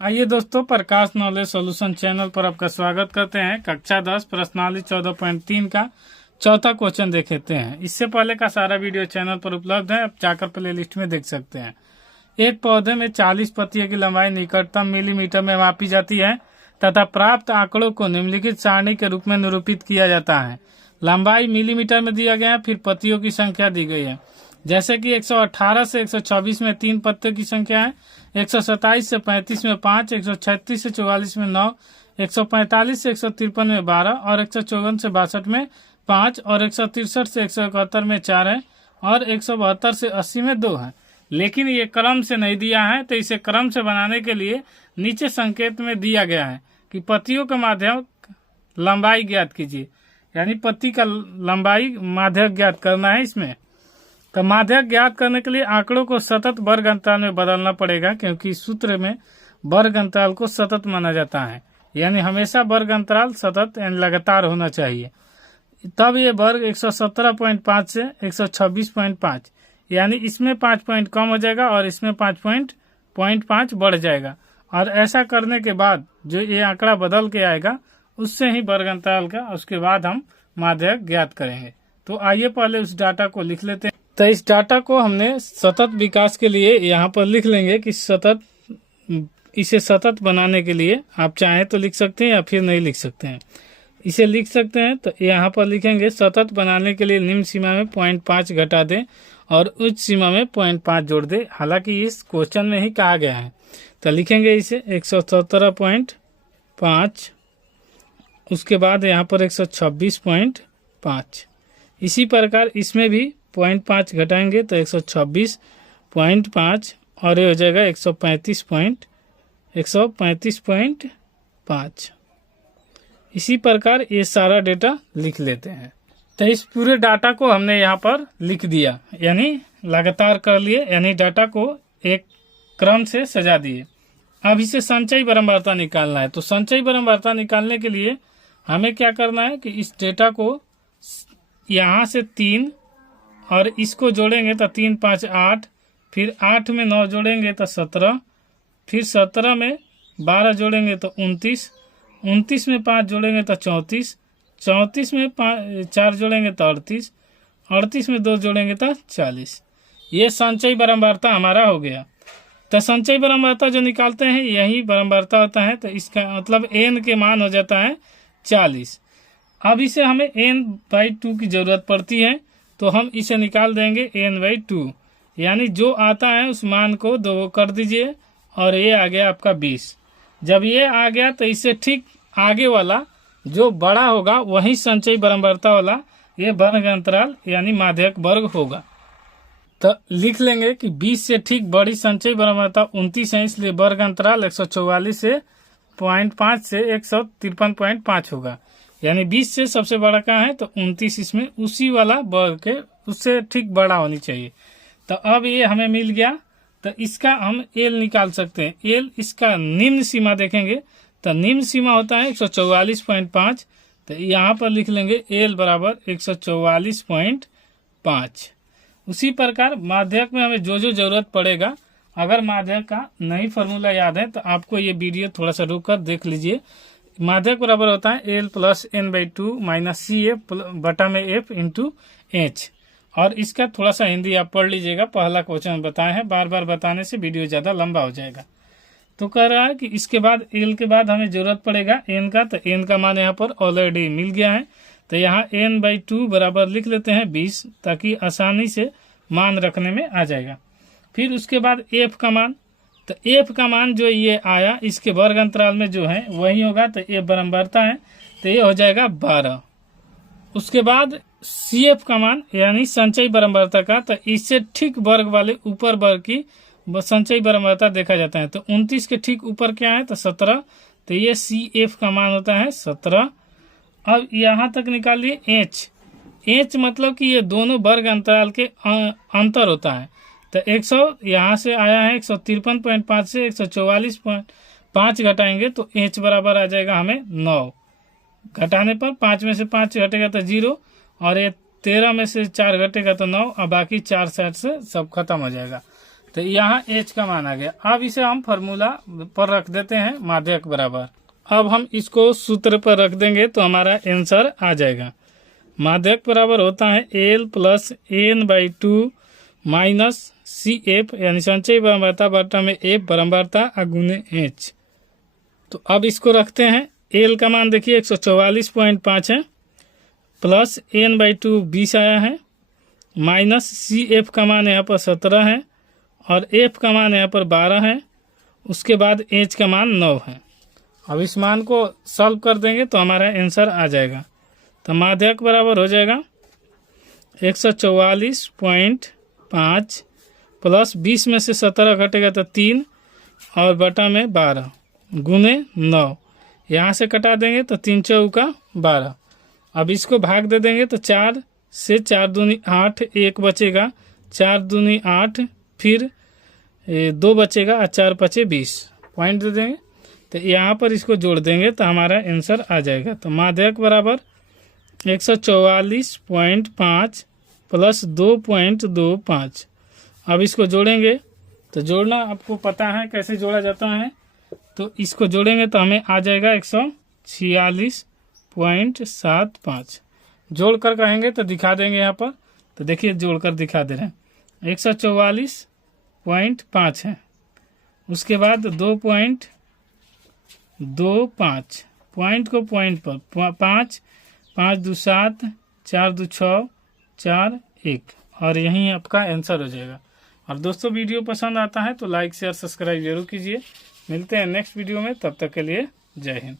आइए दोस्तों, प्रकाश knowledge solution channel पर आपका स्वागत करते हैं। कक्षा 10 प्रश्नावली 14.3 का चौथा क्वेश्चन देखते हैं। इससे पहले का सारा वीडियो चैनल पर उपलब्ध है, आप जाकर प्ले लिस्ट में देख सकते हैं। एक पौधे में 40 पत्तियों की लंबाई निकटतम मिलीमीटर में मापी जाती है तथा प्राप्त आंकड़ों को निम्नलिखित सारणी के रूप में निरूपित किया जाता है। लंबाई मिलीमीटर में दिया गया है, फिर पत्तियों की संख्या दी गई है। जैसे कि 118 से 124 में 3 पत्ते की संख्या है, 127 से 35 में 5, 136 से 44 में 9, 145 से 153 में 12 और 154 से 62 में 5 और 163 से 171 में 4 है और 172 से 80 में 2 है। लेकिन ये क्रम से नहीं दिया है, तो इसे क्रम से बनाने के लिए नीचे संकेत में दिया गया है कि पत्तियों का माध्यक लंबाई ज्ञात कीजिए, यानी पत्ती का लंबाई माध्यक ज्ञात करना है। इसमें तो माध्यक ज्ञात करने के लिए आंकड़ों को सतत वर्ग अंतराल में बदलना पड़ेगा, क्योंकि सूत्र में वर्ग अंतराल को सतत माना जाता है, यानी हमेशा वर्ग अंतराल सतत यानी लगातार होना चाहिए। तब ये वर्ग 117.5 से 126.5, यानी इसमें 5 पॉइंट कम हो जाएगा और इसमें 5.5 बढ़ जाएगा। और ऐसा करने के बाद जो ये आंकड़ा बदल के आएगा उससे ही वर्ग अंतराल का उसके बाद हम माध्यक ज्ञात करेंगे। तो आइए पहले उस डाटा को लिख लेते हैं। तो इस डाटा को हमने सतत विकास के लिए यहाँ पर लिख लेंगे कि इसे सतत बनाने के लिए आप चाहें तो लिख सकते हैं या फिर नहीं लिख सकते हैं। इसे लिख सकते हैं तो यहाँ पर लिखेंगे सतत बनाने के लिए निम्न सीमा में 0.5 घटा दें और उच्च सीमा में 0.5 जोड़ दें। हालांकि इस क्वेश्चन में ही कहा गया है, तो लिखेंगे इसे 117.5, उसके बाद यहाँ पर 126.5। इसी प्रकार इसमें भी 0.5 घटाएंगे तो 126.5 और ये हो जाएगा 135.5। इसी प्रकार ये सारा डेटा लिख लेते हैं। तो इस पूरे डाटा को हमने यहाँ पर लिख दिया, यानी लगातार कर लिए, यानी डाटा को एक क्रम से सजा दिए। अब इसे संचयी बारंबारता निकालना है। तो संचयी बारंबारता निकालने के लिए हमें क्या करना है कि इस डेटा को यहाँ से 3 और इसको जोड़ेंगे तो 3 5 8, फिर 8 में 9 जोड़ेंगे तो 17, फिर 17 में 12 जोड़ेंगे तो 29, 29 में 5 जोड़ेंगे तो 34, 34 में 4 जोड़ेंगे तो 38, 38 में 2 जोड़ेंगे तो 40। ये संचयी बारंबारता हमारा हो गया। तो संचयी बारंबारता जो निकालते हैं यही बारंबारता होता है, तो इसका मतलब n के मान हो जाता है 40। अब इसे हमें n/2 की जरूरत पड़ती है, तो हम इसे निकाल देंगे n/2, यानी जो आता है उस मान को 2 कर दीजिए और ये आ गया आपका 20। जब ये आ गया तो इससे ठीक आगे वाला जो बड़ा होगा वही संचयी बारंबारता वाला ये वर्ग अंतराल यानी माध्यक वर्ग होगा। तो लिख लेंगे कि 20 से ठीक बड़ी संचयी बारंबारता 29 है, इसलिए वर्ग अंतराल 144 से 0.5 से 153.5 होगा। यानी 20 से सबसे बड़ा कहाँ है तो 29, इसमें उसी वाला वर्ग के उससे ठीक बड़ा होनी चाहिए। तो अब ये हमें मिल गया, तो इसका हम एल निकाल सकते हैं। एल इसका निम्न सीमा देखेंगे तो निम्न सीमा होता है 144.5, तो यहाँ पर लिख लेंगे एल बराबर 144.5। उसी प्रकार माध्यक में हमें जो जो जरूरत पड़ेगा, अगर माध्यक का नहीं फॉर्मूला याद है तो आपको ये वीडियो थोड़ा सा रुक कर देख लीजिए। माध्यक बराबर होता है L plus n/2 minus C F बटा में एफ इंटू एच। और इसका थोड़ा सा हिंदी आप पढ़ लीजिएगा, पहला क्वेश्चन बताए हैं, बार बार बताने से वीडियो ज़्यादा लंबा हो जाएगा। तो कह रहा है कि इसके बाद एल के बाद हमें जरूरत पड़ेगा एन का, तो एन का मान यहाँ पर ऑलरेडी मिल गया है, तो यहाँ n/2 बराबर लिख लेते हैं 20, ताकि आसानी से मान रखने में आ जाएगा। फिर उसके बाद एफ का मान, तो एफ का मान जो ये आया इसके वर्ग अंतराल में जो है वही होगा, तो एफ बारंबारता है तो ये हो जाएगा 12। उसके बाद सी एफ का मान यानी संचयी बारंबारता का, तो इससे ठीक वर्ग वाले ऊपर वर्ग की संचयी बारंबारता देखा जाता है। तो 29 के ठीक ऊपर क्या है तो 17, तो ये सी एफ का मान होता है 17। अब यहाँ तक निकालिए एच मतलब कि ये दोनों वर्ग अंतराल के अंतर होता है। तो 100 यहाँ से आया है 153.5 से 144.5 घटाएंगे तो एच बराबर आ जाएगा हमें 9। घटाने पर 5 में से 5 घटेगा तो 0 और ये 13 में से 4 घटेगा तो 9 और बाकी 4 साइड से सब खत्म हो जाएगा। तो यहाँ h का मान आ गया। अब इसे हम फॉर्मूला पर रख देते हैं माध्यक बराबर। अब हम इसको सूत्र पर रख देंगे तो हमारा आंसर आ जाएगा। माध्यक बराबर होता है L plus n/2 minus CF यानी संचयी बारंबारता बटा में F बारंबारता गुने H। तो अब इसको रखते हैं। L का मान देखिए 144.5 है, प्लस n/2 20 आया है, माइनस CF का मान यहाँ पर 17 है और F का मान यहाँ पर 12 है। उसके बाद H का मान 9 है। अब इस मान को सॉल्व कर देंगे तो हमारा आंसर आ जाएगा। तो माध्यक बराबर हो जाएगा 144.5 प्लस 20 में से 17 घटेगा तो 3 और बटा में 12 गुने 9। यहाँ से कटा देंगे तो 3 चौका 12। अब इसको भाग दे देंगे तो 4 से 4 दूनी 8, 1 बचेगा, 4 दूनी 8, फिर 2 बचेगा और 4 पचे 20 पॉइंट दे देंगे। तो यहाँ पर इसको जोड़ देंगे तो हमारा आंसर आ जाएगा। तो माध्यक बराबर 144.5 प्लस 2.25। अब इसको जोड़ेंगे तो जोड़ना आपको पता है कैसे जोड़ा जाता है। तो इसको जोड़ेंगे तो हमें आ जाएगा 146.75। जोड़ कर कहेंगे तो दिखा देंगे यहाँ पर। तो देखिए जोड़ कर दिखा दे रहे हैं। 144.5 है, उसके बाद 2.25 पॉइंट को पॉइंट पर 5, 5 2 7, 4 2 6, 4 1 और यहीं आपका आंसर हो जाएगा। और दोस्तों वीडियो पसंद आता है तो लाइक शेयर सब्सक्राइब जरूर कीजिए। मिलते हैं नेक्स्ट वीडियो में, तब तक के लिए जय हिंद।